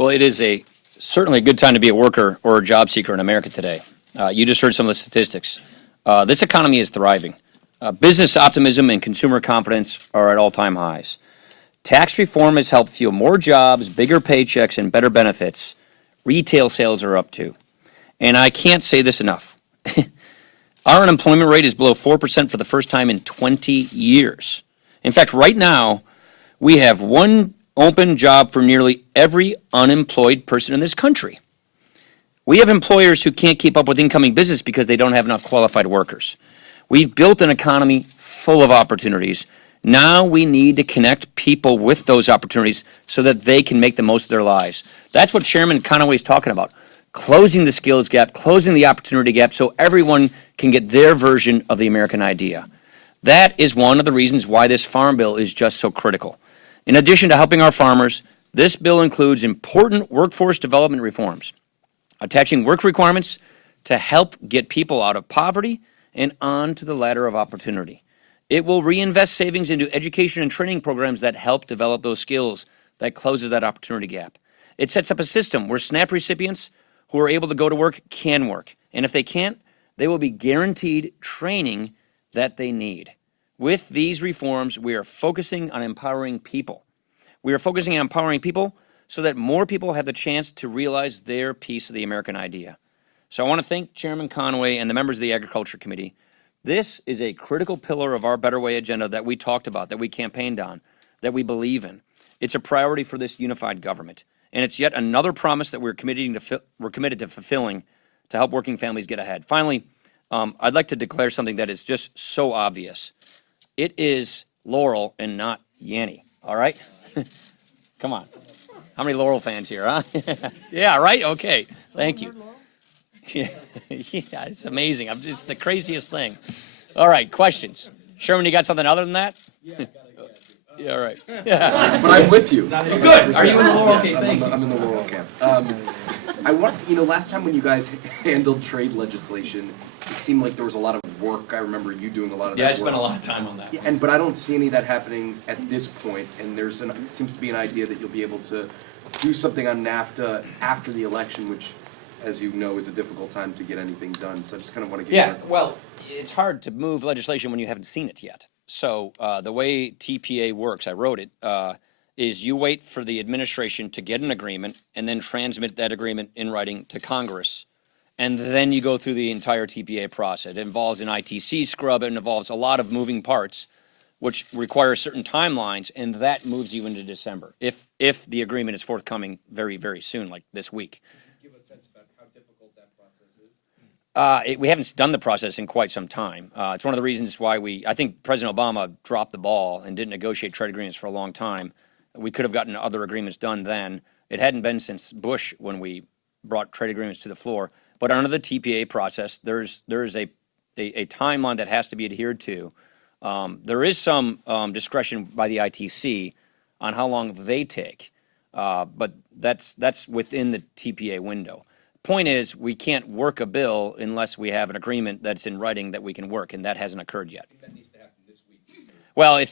Well, it is certainly a good time to be a worker or a job seeker in America today. You just heard some of the statistics. This economy is thriving. Business optimism and consumer confidence are at all-time highs. Tax reform has helped fuel more jobs, bigger paychecks, and better benefits. Retail sales are up too. And I can't say this enough. Our unemployment rate is below 4% for the first time in 20 years. In fact, right now, we have one open job for nearly every unemployed person in this country. We have employers who can't keep up with incoming business because they don't have enough qualified workers. We've built an economy full of opportunities. Now we need to connect people with those opportunities so that they can make the most of their lives. That's what Chairman Conaway is talking about. Closing the skills gap, closing the opportunity gap so everyone can get their version of the American idea. That is one of the reasons why this farm bill is just so critical. In addition to helping our farmers, this bill includes important workforce development reforms, attaching work requirements to help get people out of poverty and onto the ladder of opportunity. It will reinvest savings into education and training programs that help develop those skills, that closes that opportunity gap. It sets up a system where SNAP recipients who are able to go to work can work. And if they can't, they will be guaranteed training that they need. With these reforms, we are focusing on empowering people. We are focusing on empowering people so that more people have the chance to realize their piece of the American idea. So I want to thank Chairman Conaway and the members of the Agriculture Committee. This is a critical pillar of our Better Way agenda that we talked about, that we campaigned on, that we believe in. It's a priority for this unified government. And it's yet another promise that we're committed to fulfilling to help working families get ahead. Finally, I'd like to declare something that is just so obvious. It is Laurel and not Yanny, all right? Come on. How many Laurel fans here, huh? Yeah, right? Okay. Thank you. Yeah, it's amazing. It's the craziest thing. All right, questions. Sherman, you got something other than that? Yeah, I got it. Yeah, all right. But I'm with you. Good. Are you in the Laurel? Okay, thank you. I'm in the Laurel camp. I want, last time when you guys handled trade legislation, it seemed like there was a lot of work. I remember you doing a lot of that work. Yeah, I spent a lot of time on that. Yeah, but I don't see any of that happening at this point, and it seems to be an idea that you'll be able to do something on NAFTA after the election, which, as you know, is a difficult time to get anything done. So I just kind of want to get your thoughts. Well, it's hard to move legislation when you haven't seen it yet. So the way TPA works, I wrote it, is you wait for the administration to get an agreement and then transmit that agreement in writing to Congress. And then you go through the entire TPA process. It involves an ITC scrub. It involves a lot of moving parts, which require certain timelines, and that moves you into December, if the agreement is forthcoming very, very soon, like this week. give a sense about how difficult that process is? We haven't done the process in quite some time. It's one of the reasons why I think President Obama dropped the ball and didn't negotiate trade agreements for a long time. We could have gotten other agreements done then. It hadn't been since Bush when we brought trade agreements to the floor. But under the TPA process, there is a timeline that has to be adhered to. There is some discretion by the ITC on how long they take, but that's within the TPA window. Point is, we can't work a bill unless we have an agreement that's in writing that we can work, and that hasn't occurred yet. That needs to happen this week. Well,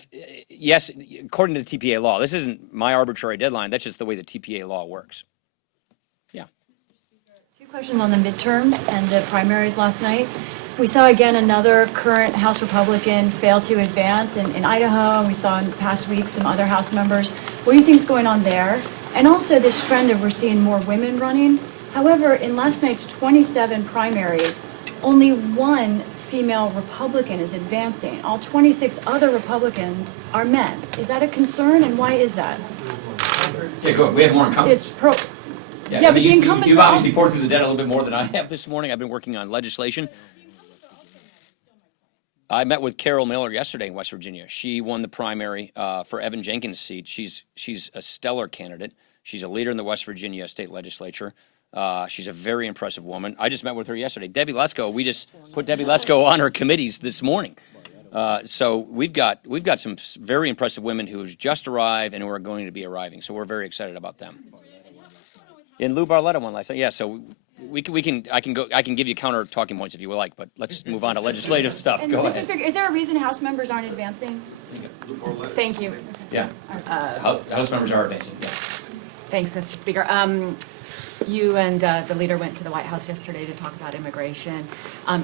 yes, according to the TPA law, this isn't my arbitrary deadline. That's just the way the TPA law works. Yeah. Two questions on the midterms and the primaries last night. We saw again another current House Republican fail to advance in Idaho. We saw in the past week some other House members. What do you think is going on there? And also this trend of we're seeing more women running. However, in last night's 27 primaries, only one female Republican is advancing. All 26 other Republicans are men. Is that a concern, and why is that? Yeah, go ahead. We have more incumbents. Yeah, but the incumbents You've obviously poured through the debt a little bit more than I have this morning. I've been working on legislation. I met with Carol Miller yesterday in West Virginia. She won the primary for Evan Jenkins' seat. She's a stellar candidate. She's a leader in the West Virginia state legislature. She's a very impressive woman. I just met with her yesterday. Debbie Lesko, we just put Debbie Lesko on her committees this morning. So we've got some very impressive women who have just arrived and who are going to be arriving. So we're very excited about them. And Lou Barletta won last night. Yeah, so I can give you counter talking points if you would like, but let's move on to legislative stuff. And Go Mr. ahead. Speaker, is there a reason House members aren't advancing? Thank you. Yeah, House members are advancing. Yeah. Thanks, Mr. Speaker. You and the leader went to the White House yesterday to talk about immigration.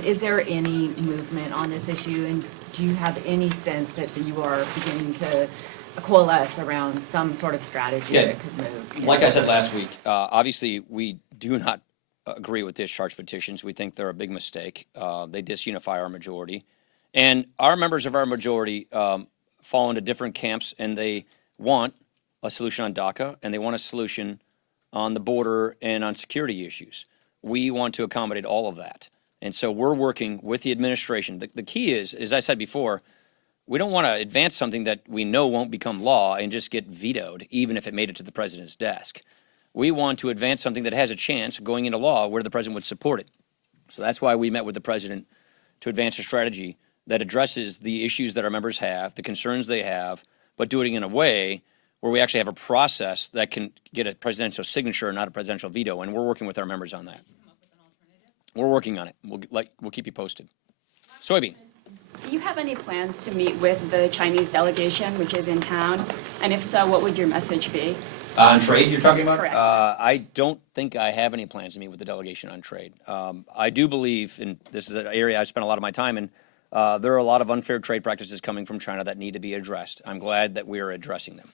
Is there any movement on this issue, and do you have any sense that you are beginning to coalesce around some sort of strategy that could move? Like I said last week, obviously we do not agree with discharge petitions. We think they're a big mistake. They disunify our majority. And our members of our majority fall into different camps, and they want a solution on DACA, and they want a solution on the border and on security issues. We want to accommodate all of that. And so we're working with the administration. The key is, as I said before, we don't want to advance something that we know won't become law and just get vetoed, even if it made it to the president's desk. We want to advance something that has a chance of going into law where the president would support it. So that's why we met with the president to advance a strategy that addresses the issues that our members have, the concerns they have, but do it in a way where we actually have a process that can get a presidential signature and not a presidential veto, and we're working with our members on that. We're working on it. We'll keep you posted. Soybean. Do you have any plans to meet with the Chinese delegation, which is in town? And if so, what would your message be? On trade, you're talking about? Correct. I don't think I have any plans to meet with the delegation on trade. I do believe, and this is an area I spent a lot of my time in, there are a lot of unfair trade practices coming from China that need to be addressed. I'm glad that we are addressing them.